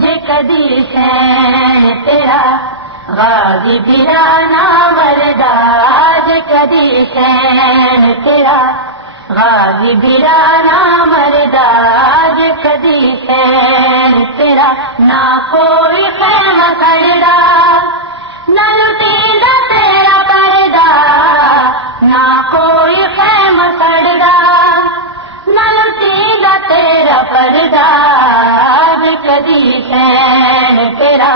جے کدی سین تیرا غازی بیرانا مردا جے کدی سین تیرا غازی بیرانا مردا جے کدی سین تیرا نہ کوئی خیمہ کھڑا نہ لٹیندا تیرا پردہ نہ کوئی خیمہ کھڑا نہ لٹیندا تیرا پردہ جے کدی سین تیرا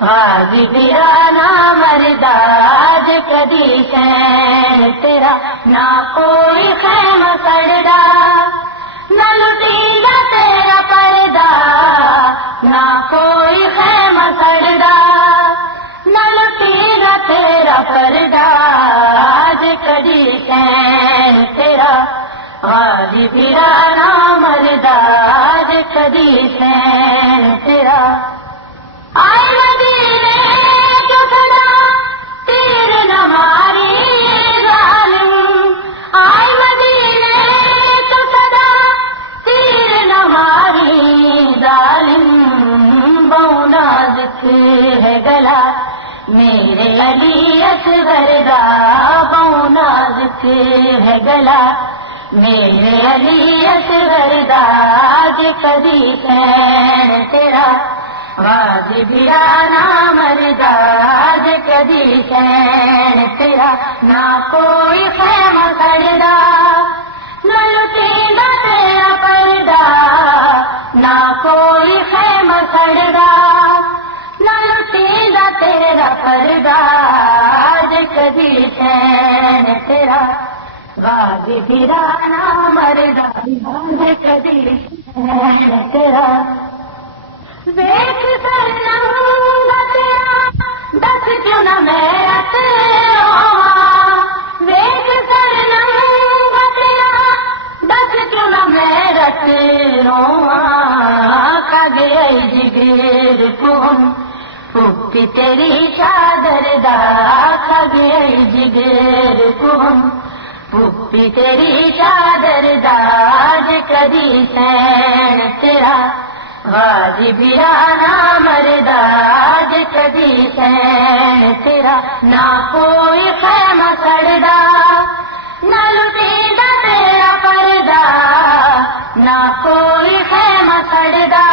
غازی بیرانا مردا جے کدی سین تیرا نہ کوئی خیمہ کھڑا نہ لٹیندا تیرا پردہ نہ کوئی خیمہ کھڑا نہ لٹیندا تیرا پردہ جے کدی سین تیرا غازی بیرانا مردا جے کدی سین تیرا آئے مدینے جو کھڑا تیر نہ ماری ظالم آئے مدینے جو کھڑا تیر نہ ماری ظالم بونا ذکر ہے گلا میرے علی اصغر دا بونا ذکر ہے گلا میرے علی اصغر دا جے کدی سین تیرا غازی بیرانا مردا جے کدی سین تیرا نہ کوئی خیمہ کھڑا نہ لٹیندا تیرا پردہ نہ کوئی خیمہ کھڑا نہ لٹیندا تیرا پردہ جے کدی سین تیرا غازی بیرانا مردا جے کدی سین تیرا ویکھ سرنگا تیرا دس کیوں نہ میرا تیرا ویکھ سرنگا تیرا دس کیوں نہ میرا تیرا کھگے جگر کون پھوپی تیری چادر دا کھگے جگر کون پھوپی تیری چادر دا جے کدی سین تیرا غازی بیرانا مردا جے کدی سین تیرا نہ کوئی خیمہ کھڑا نہ لٹیندا تیرا پردہ نہ کوئی خیمہ کھڑا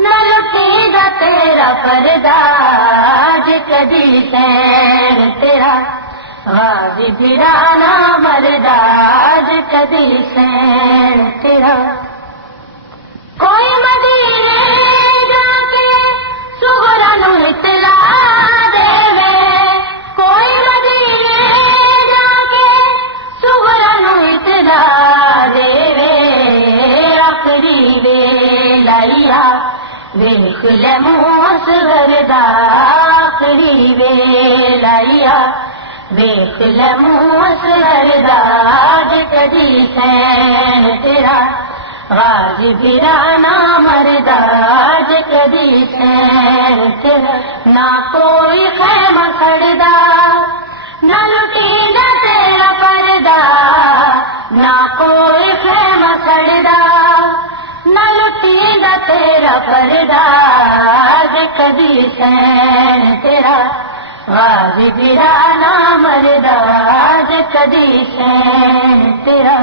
نہ لٹیندا تیرا پردہ جے کدی سین تیرا غازی بیرانا مردا جے کدی سین تیرا کوئی مدینے جا کے سغرا نو اطلاع دے کوئی مدینے جا کے سغرا نو اطلاع دے آخری ویلیا ویکھ لے منہ اصغر دا آخری ویلیا ویکھ لے منہ اصغر دا جے کدی سین تیرا غازی بیرانا مردا جے کدی سین تیرا نہ کوئی خیمہ کھڑا نہ لٹیندا تیرا پردہ نہ کوئی خیمہ کھڑا نہ لٹیندا تیرا پردہ جے کدی سین تیرا غازی بیرانا مردا جے کدی سین تیرا